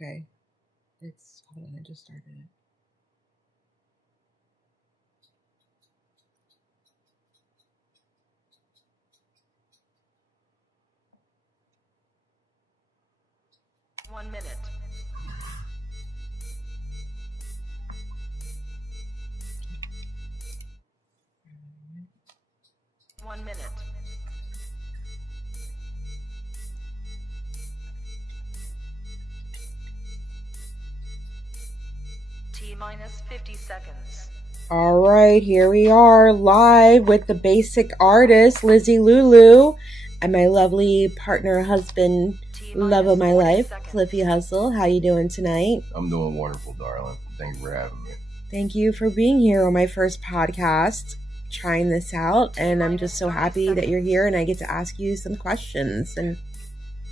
Okay. Hold on, I just started it. One minute. One minute. T-minus 50 seconds. All right, here we are live with the basic artist, Lizzie Lulu, and my lovely partner, husband, love of my life, CliffyHustle. How you doing tonight? I'm doing wonderful, darling. Thank you for having me. Thank you for being here on my first podcast, trying this out, and I'm just so happy that you're here and I get to ask you some questions. And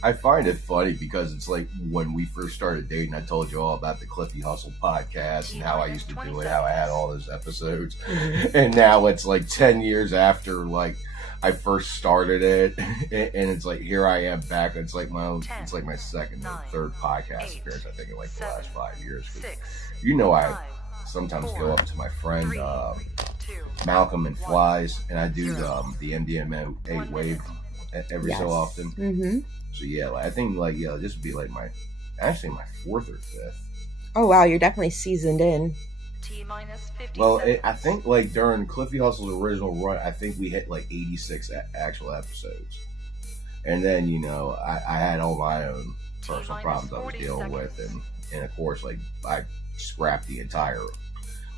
I find it funny because it's like when we first started dating, I told you all about the CliffyHustle podcast and how I used to do it, how I had all those episodes. And now it's like 10 years after like I first started it, and it's like here I am back. It's like my second or third podcast appearance, I think, in like the last 5 years. You know, I sometimes go up to my friend Malcolm and Flies, and I do the MDMA wave every so often. Mm-hmm. So yeah, I think this would be like my fourth or fifth. Oh wow, you're definitely seasoned in. T-minus 50 Well, seconds. I think like during CliffyHustle's original run, I think we hit like 86 actual episodes, and then I had all my own personal problems I was dealing with, and of course like I scrapped the entire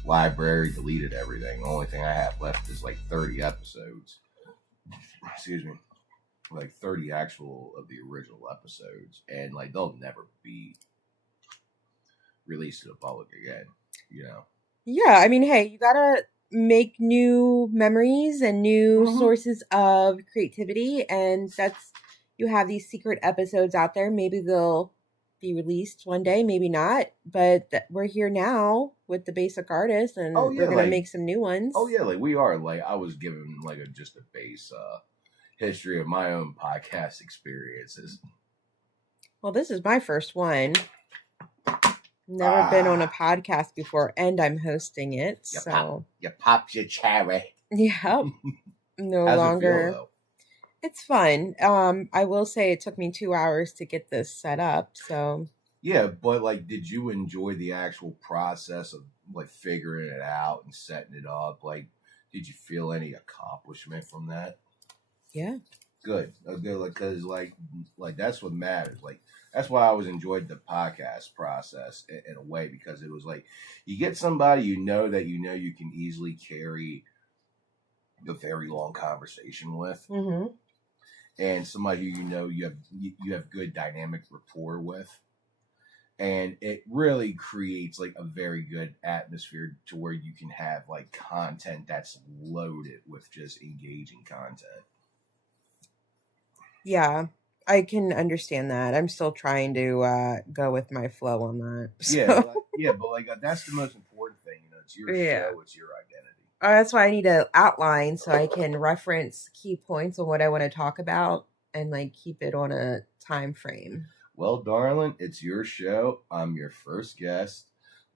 library, deleted everything. The only thing I have left is like 30 episodes. Excuse me. Like 30 actual of the original episodes, and like they'll never be released to the public again, Yeah, I mean, hey, you gotta make new memories and new sources of creativity, and you have these secret episodes out there. Maybe they'll be released one day, maybe not, but we're here now with the basic artist, and we're gonna make some new ones. Oh yeah, like we are. Like I was given like just a base history of my own podcast experiences. Well, this is my first one. Never been on a podcast before, and I'm hosting it. You popped your cherry. Yeah. No How's longer. It feel, though? It's fun. I will say it took me 2 hours to get this set up. So yeah, but like, did you enjoy the actual process of like figuring it out and setting it up? Like, did you feel any accomplishment from that? Yeah. Good. Like, cause like that's what matters. Like, that's why I always enjoyed the podcast process in a way, because it was like, you get somebody, that you can easily carry a very long conversation with, and somebody who you have good dynamic rapport with. And it really creates like a very good atmosphere to where you can have like content that's loaded with just engaging content. Yeah, I can understand that. I'm still trying to go with my flow on that. So. Yeah, but like that's the most important thing. It's your show, it's your identity. That's why I need an outline so I can reference key points on what I want to talk about and like keep it on a time frame. Well, darling, it's your show. I'm your first guest.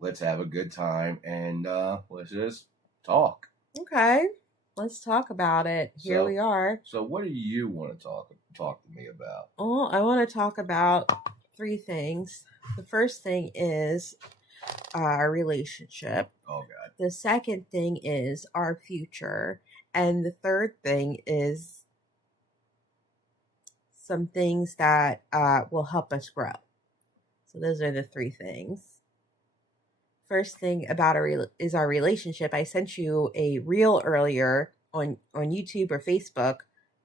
Let's have a good time and let's just talk. Okay. Let's talk about it. Here we are. So what do you want to talk to me about? Oh, I want to talk about 3 things. The first thing is our relationship. Oh, God. The second thing is our future. And the third thing is some things that will help us grow. So those are the 3 things. First thing about is our relationship. I sent you a reel earlier on YouTube or Facebook.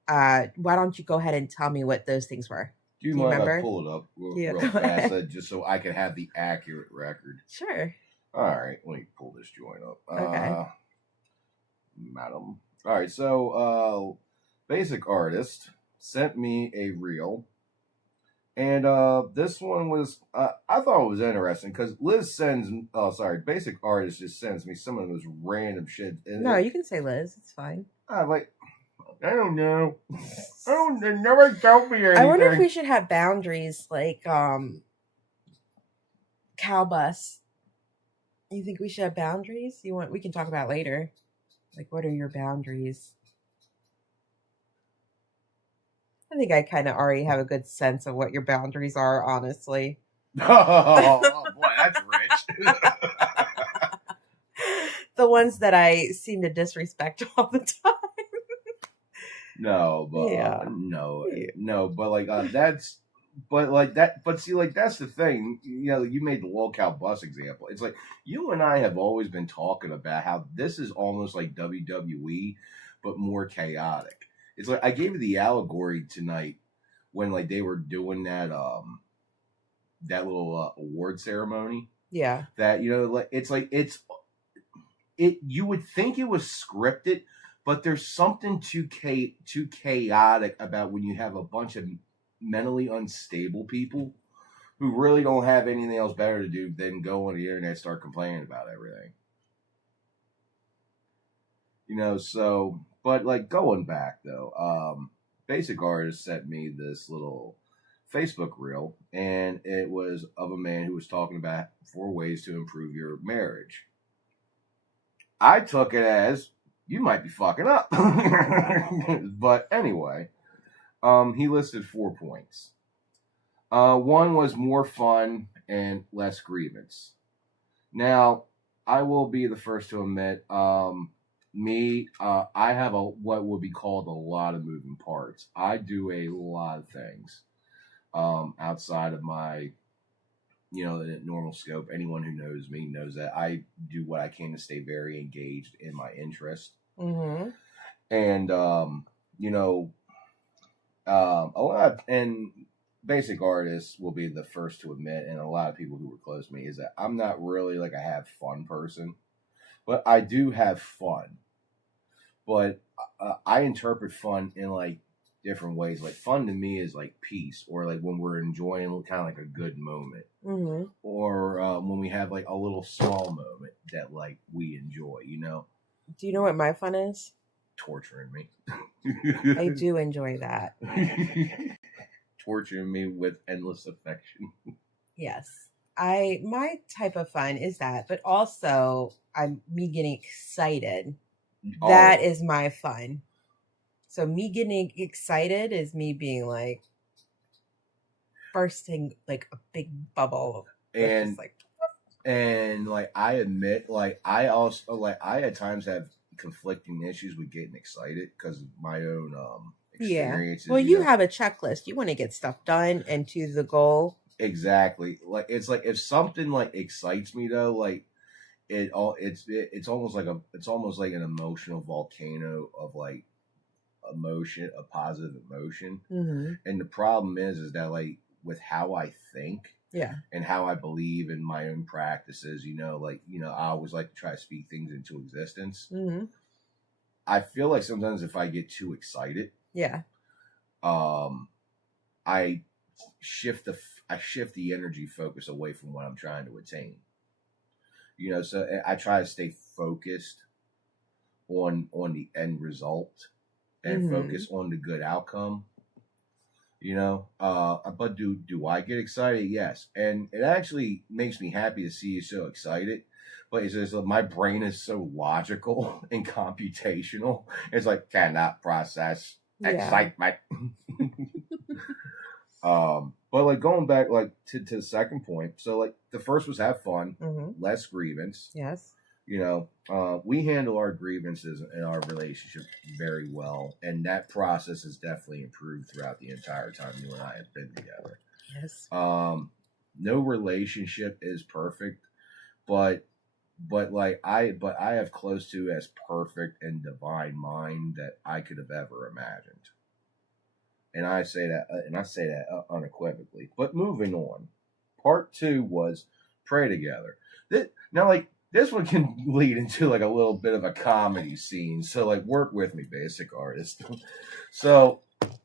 Why don't you go ahead and tell me what those things were? Do you mind remember? I pull it up real fast just so I can have the accurate record? Sure. All right, let me pull this joint up. Okay. Madam. All right, so Basic Artist sent me a reel. And this one was, I thought it was interesting because Basic Artist just sends me some of those random shit. No, you can say Liz. It's fine. I don't know. They never told me anything. I wonder if we should have boundaries, like, cow bus. You think we should have boundaries? We can talk about later. Like, what are your boundaries? I think I kind of already have a good sense of what your boundaries are, honestly. Oh, boy, that's rich. The ones that I seem to disrespect all the time. No, but Yeah. no, but like that's, but like that, but see, like that's the thing. You know, you made the lolcow bus example. It's like you and I have always been talking about how this is almost like WWE, but more chaotic. It's like I gave you the allegory tonight when like they were doing that that little award ceremony. Yeah. That like it's you would think it was scripted, but there's something too chaotic about when you have a bunch of mentally unstable people who really don't have anything else better to do than go on the internet and start complaining about everything. So, but like going back though, Basic Artist sent me this little Facebook reel, and it was of a man who was talking about 4 ways to improve your marriage. I took it as you might be fucking up. But anyway, he listed 4 points. One was more fun and less grievance. Now, I will be the first to admit, I have what would be called a lot of moving parts. I do a lot of things outside of my the normal scope. Anyone who knows me knows that I do what I can to stay very engaged in my interest. Mm-hmm. And a lot and Basic Artists will be the first to admit, and a lot of people who were close to me, is that I'm not really like a have fun person, but I do have fun. But I interpret fun in like different ways. Like fun to me is like peace, or like when we're enjoying kind of like a good moment, Mm-hmm. or when we have like a little small moment that like we enjoy. Do you know what my fun is? Torturing me. I do enjoy that. Torturing me with endless affection. Yes. My type of fun is that, but also me getting excited. Oh. That is my fun. So me getting excited is me being like bursting like a big bubble. And I admit, like I also like I at times have conflicting issues with getting excited because of my own experiences. Yeah. Well, you have a checklist. You want to get stuff done and to the goal. Exactly. Like it's like if something like excites me though, like it's almost like an emotional volcano of like emotion, a positive emotion. Mm-hmm. And the problem is that like with how I think, yeah, and how I believe in my own practices, I always like to try to speak things into existence. Mm-hmm. I feel like sometimes if I get too excited, yeah, I shift the energy focus away from what I'm trying to attain. So I try to stay focused on the end result and focus on the good outcome. But do I get excited? Yes. And it actually makes me happy to see you so excited. But it's just my brain is so logical and computational. It's like cannot process excitement. But like going back like to the second point. So like the first was have fun, less grievance. Yes. We handle our grievances in our relationship very well, and that process has definitely improved throughout the entire time you and I have been together. Yes. No relationship is perfect, but I have close to as perfect and divine mind that I could have ever imagined. And I say that unequivocally. But moving on, part 2 was pray together. This one can lead into like a little bit of a comedy scene. So like work with me, Basic Artist. So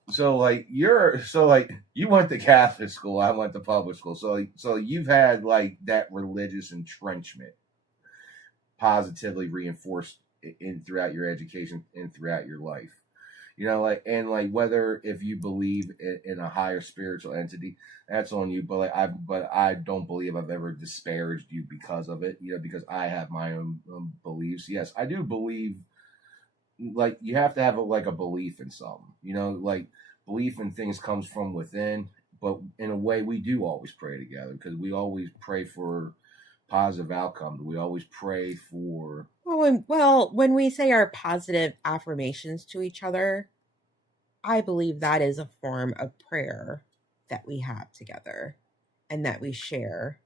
you went to Catholic school, I went to public school. So you've had like that religious entrenchment positively reinforced throughout your education and throughout your life. You know, like, and like whether if you believe in a higher spiritual entity, that's on you. But like I don't believe I've ever disparaged you because of it. You know, because I have my own beliefs. Yes, I do believe. Like you have to have like a belief in something. You know, like belief in things comes from within. But in a way, we do always pray together because we always pray for positive outcomes. We always pray for. When we say our positive affirmations to each other, I believe that is a form of prayer that we have together and that we share.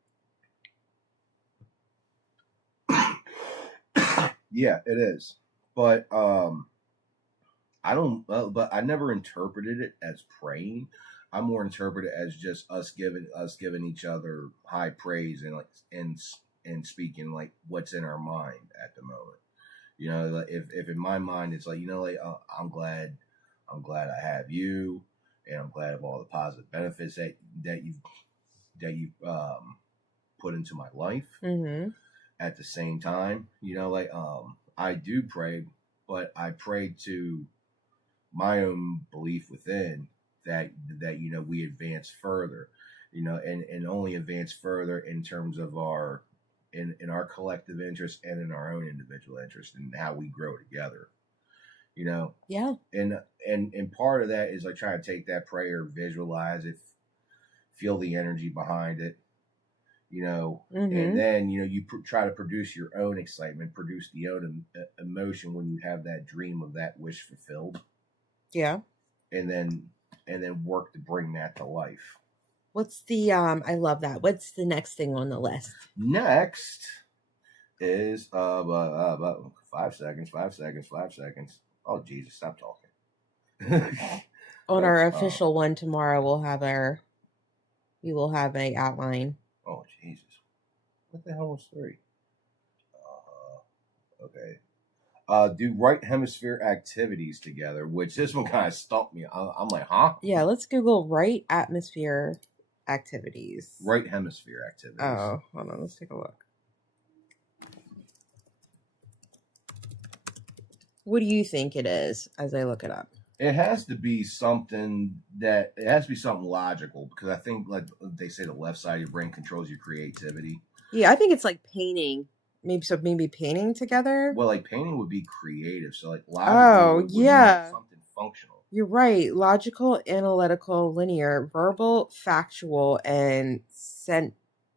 Yeah, it is. But I don't. But I never interpreted it as praying. I more interpret it as just us giving each other high praise and like and speaking like what's in our mind at the moment. You know, like if in my mind it's like, you know, like I'm glad I have you, and I'm glad of all the positive benefits that you've put into my life. Mm-hmm. At the same time, you know, like I do pray, but I pray to my own belief within that you know we advance further, you know, and only advance further in terms of our in our collective interest and in our own individual interest and how we grow together, you know. Yeah. And part of that is like trying to take that prayer, visualize it, feel the energy behind it, you know, and then, you know, you try to produce your own excitement, produce the own emotion when you have that dream of that wish fulfilled. Yeah. And then work to bring that to life. What's the I love that. What's the next thing on the list? Next is 5 seconds. Oh Jesus, stop talking. On our official one tomorrow, we will have a outline. Oh Jesus, what the hell was 3? Okay. Do right hemisphere activities together, which this one kind of stumped me. I'm like, huh? Yeah, let's Google right atmosphere activities. Right hemisphere activities. Oh, hold on. Let's take a look. What do you think it is as I look it up? It has to be something logical because I think, like they say, the left side of your brain controls your creativity. Yeah, I think it's like painting. Maybe painting together. Well, like painting would be creative, so like logical would yeah, something functional. You're right. Logical, analytical, linear, verbal, factual, and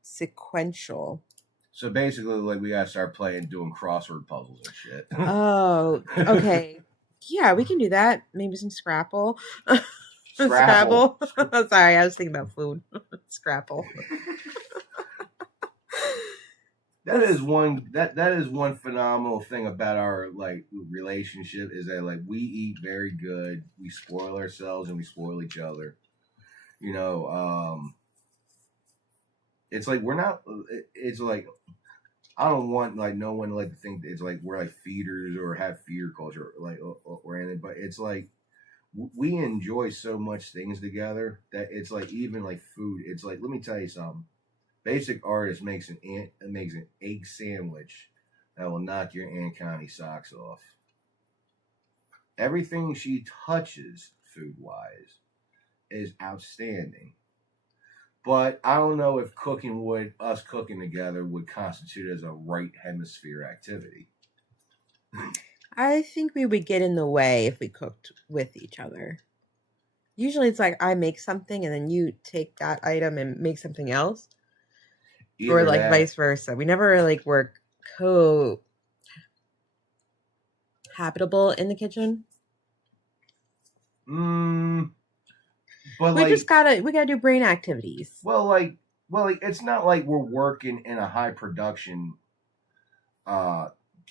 sequential. So basically, like we gotta start doing crossword puzzles and shit. Oh, okay. Yeah, we can do that. Maybe some Scrabble. Scrabble. Sorry, I was thinking about food. Scrabble. That is one phenomenal thing about our like relationship is that like we eat very good, we spoil ourselves and we spoil each other. You know, it's like we're not. It's like I don't want like no one like to think it's like we're like feeders or have feeder culture like or anything, but it's like we enjoy so much things together that it's like even like food. It's like let me tell you something. Basic artist makes an egg sandwich that will knock your Aunt Connie socks off. Everything she touches food-wise is outstanding. But I don't know if us cooking together would constitute as a right hemisphere activity. I think we would get in the way if we cooked with each other. Usually it's like I make something and then you take that item and make something else. Or like vice versa. We never like work habitable in the kitchen. But we gotta do brain activities. Well, it's not like we're working in a high production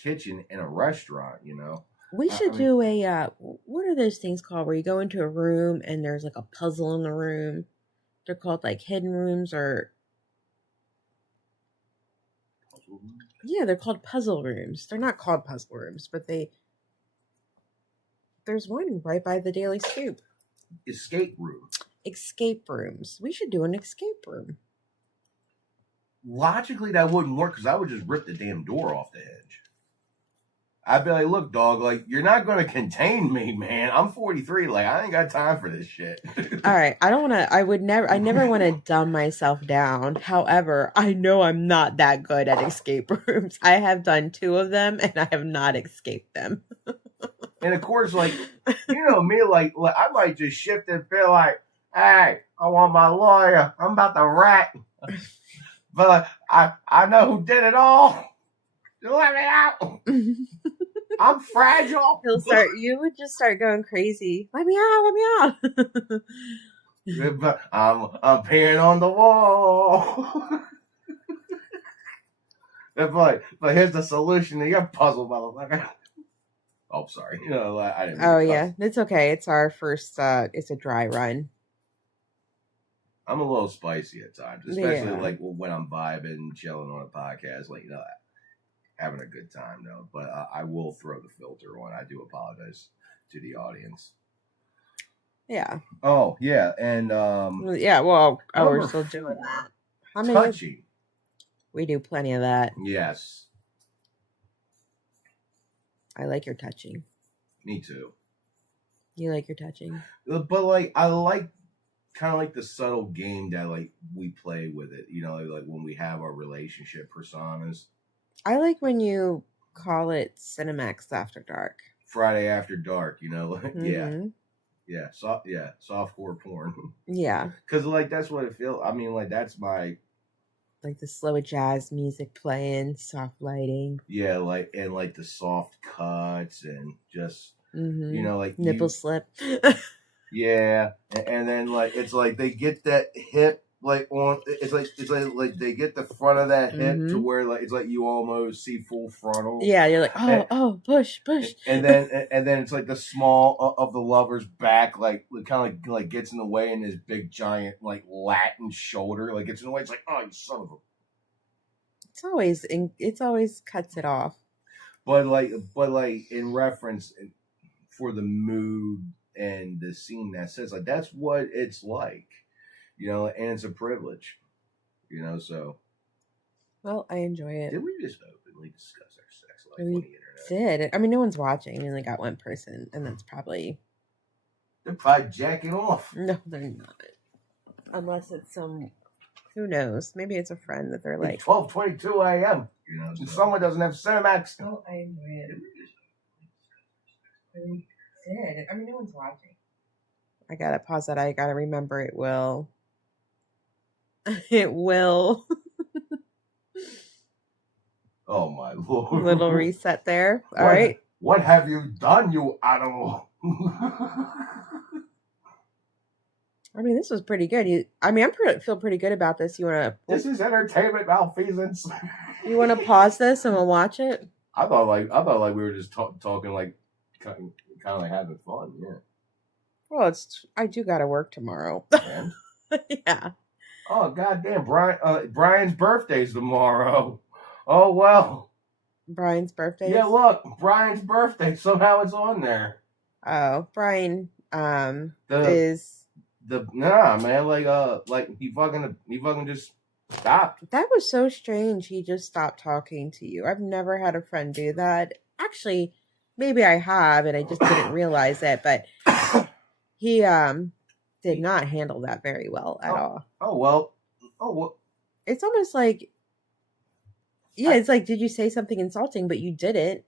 kitchen in a restaurant, you know. We should do a what are those things called where you go into a room and there's like a puzzle in the room? They're called like hidden rooms or yeah, they're called puzzle rooms. They're not called puzzle rooms, but there's one right by the Daily Scoop. Escape room. Escape rooms. We should do an escape room. Logically, that wouldn't work because I would just rip the damn door off the hinge. I'd be like, look, dog, like, you're not going to contain me, man. I'm 43. Like, I ain't got time for this shit. All right. I never want to dumb myself down. However, I know I'm not that good at escape rooms. I have done 2 of them and I have not escaped them. And of course, like, you know me, like I might just shift and feel like, hey, I want my lawyer. I'm about to rat. But like, I know who did it all. Let me out. I'm fragile. You would just start going crazy. Let me out. But I'm peeing on the wall. but here's the solution to your puzzle, motherfucker. Oh, sorry. You know, I didn't. Oh yeah, it's okay. It's our first. It's a dry run. I'm a little spicy at times, especially like when I'm vibing, chilling on a podcast, like, you know, having a good time though. But I will throw the filter on. I do apologize to the audience. Yeah. Oh yeah, and yeah. Well, we're still doing that. How many? Touching. We do plenty of that. Yes. I like your touching. Me too. You like your touching, but like I like kind of like the subtle game that like we play with it. You know, like when we have our relationship personas. I like when you call it Cinemax After Dark. Friday After Dark. You know, yeah, softcore porn. Yeah, because like that's what it feels. I mean, like that's my. Like the slow jazz music playing, soft lighting. Yeah, like and like the soft cuts and just you know like nipple slip. Yeah, and then like it's like they get that hip like on. It's like they get the front of that hip to where like it's like you almost see full frontal. Yeah, you're like push. And then it's like the small of the lover's back like kind of like gets in the way in his big giant like Latin shoulder like gets in the way. It's like, oh, you son of a. It's always cuts it off. But like in reference for the mood and the scene that says like that's what it's like, you know, and it's a privilege, you know. So, well, I enjoy it. Did we just openly discuss our sex life on the internet? Did. I mean, no one's watching. We only got one person, and that's probably they're probably jacking off. No, they're not. Unless it's some. Who knows? Maybe it's a friend that they're like 12:22 a.m. You know, so someone doesn't have Cinemax. Oh, I enjoy it. We did. I mean, no one's watching. I gotta pause that. I gotta remember it will. It will. Oh my Lord! Little reset there. All right. What have you done, you animal? I mean, this was pretty good. I feel pretty good about this. This is entertainment malfeasance. You want to pause this and we'll watch it? I thought like we were just talking like kind of like having fun. Yeah. Well, I do got to work tomorrow. Yeah. Oh goddamn, Brian's birthday's tomorrow. Oh well. Brian's birthday. Yeah, look, Brian's birthday. Somehow it's on there. Oh, Brian. Is nah, man. Like he fucking just stopped. That was so strange. He just stopped talking to you. I've never had a friend do that. Actually, maybe I have, and I just didn't realize it. But he did not handle that very well at all. Oh well. It's almost like, yeah, it's like, did you say something insulting? But you didn't.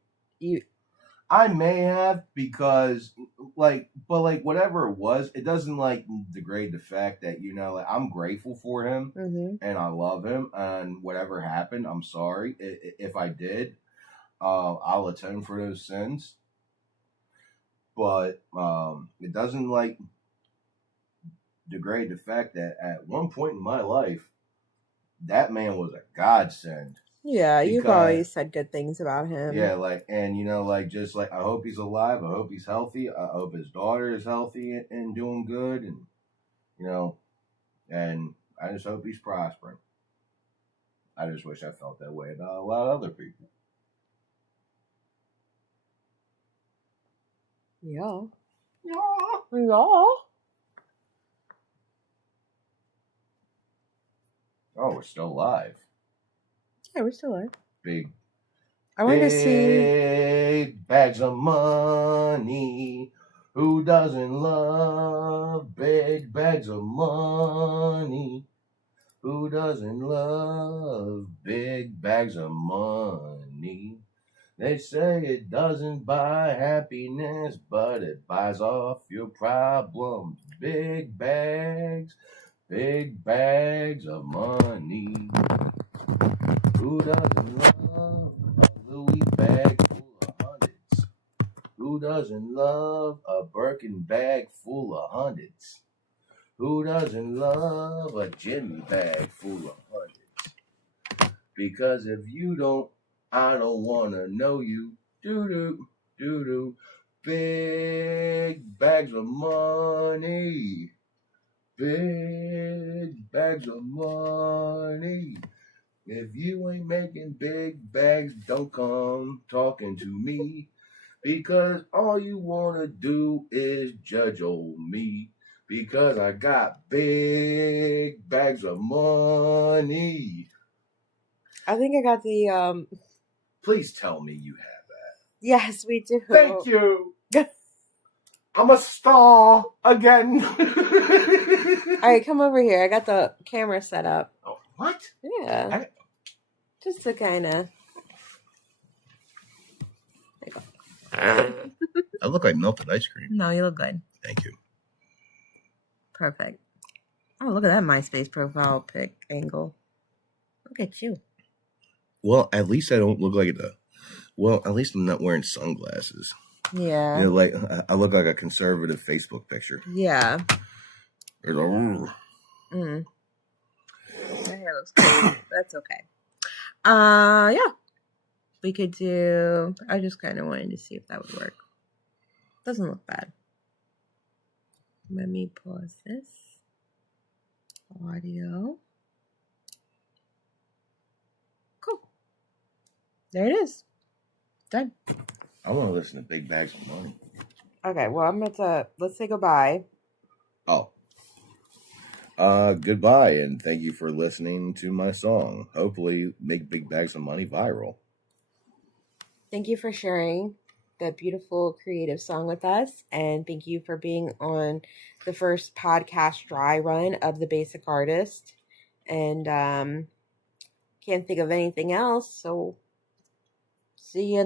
I may have because but whatever it was, it doesn't like degrade the fact that, you know, like, I'm grateful for him and I love him, and whatever happened, I'm sorry if I did. I'll atone for those sins, but it doesn't like degrade the fact that at one point in my life, that man was a godsend. Yeah, you've always said good things about him. Yeah, like, and you know, like, just like, I hope he's alive. I hope he's healthy. I hope his daughter is healthy and doing good, and you know, and I just hope he's prospering. I just wish I felt that way about a lot of other people. Yeah. Oh, we're still live. Yeah, we're still live. Big. I want to see. Big bags of money. Who doesn't love big bags of money? Who doesn't love big bags of money? They say it doesn't buy happiness, but it buys off your problems. Big bags of money. Who doesn't love a Louis bag full of hundreds? Who doesn't love a Birkin bag full of hundreds? Who doesn't love a Jimmy bag full of hundreds? Because if you don't, I don't want to know you. Doo-doo, doo-doo. Big bags of money. Big bags of money. If you ain't making big bags, don't come talking to me. Because all you want to do is judge old me. Because I got big bags of money. I think I got the. Please tell me you have that. Yes, we do. Thank you. I'm a star again. All right, come over here. I got the camera set up. Oh, what? Yeah. Just to kind of. I look like melted ice cream. No, you look good. Thank you. Perfect. Oh, look at that MySpace profile pic angle. Look at you. Well, at least I don't look like at least I'm not wearing sunglasses. Yeah. You know, like I look like a conservative Facebook picture. Yeah. There's a. My hair looks good. That's okay. Yeah. We could do. I just kind of wanted to see if that would work. Doesn't look bad. Let me pause this. Audio. Cool. There it is. Done. I want to listen to Big Bags of Money. Okay, well, let's say goodbye. Oh. Goodbye, and thank you for listening to my song. Hopefully, make Big Bags of Money viral. Thank you for sharing that beautiful creative song with us, and thank you for being on the first podcast dry run of The Basic Artist. And can't think of anything else, so see you